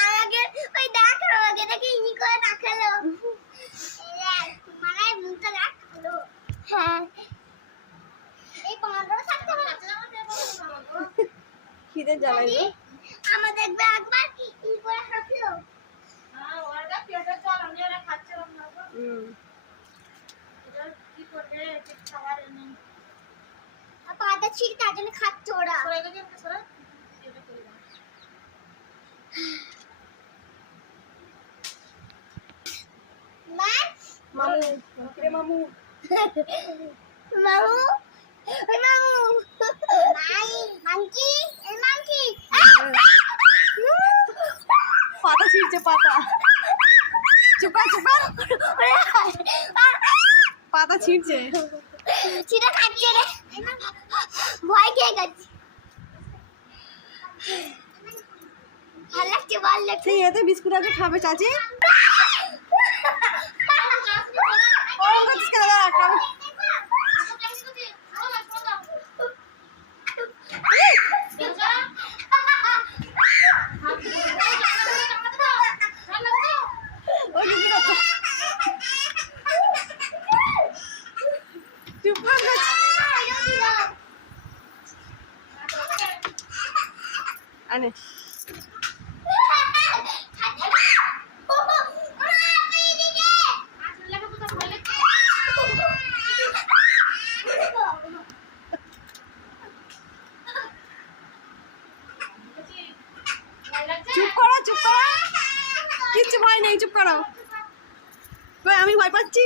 আমাকে ওই দেখ আমাকে দেখে ইনি করে তাকালো মানে মুখটা দেখ হ্যাঁ। এই পনেরো থাকতে হবে খিদে জ্বালাই আমার দেখবে একবার ই করে হাসলো হুম। আর পাতা ছিঁড়ে তার জন্য খাচ্ছে ওরা। মামু রে মামু। মামু মামু। মাই মাংকি এই মাংকি। পাতা ছিঁড়ছে পাতা। চুপা চুপা পাতা ছিঁড়ছে। চিটা খাচ্ছে রে। ভয় খেয়ে গেছি। ভালো লাগছে ভালো লাগছে এতে বিস্কুট আগে খাবে চাচি? আনে। চুপ করো চুপ করো। কিচ্ছু ভয় নেই চুপ করো। আমি ভয় পাচ্ছি।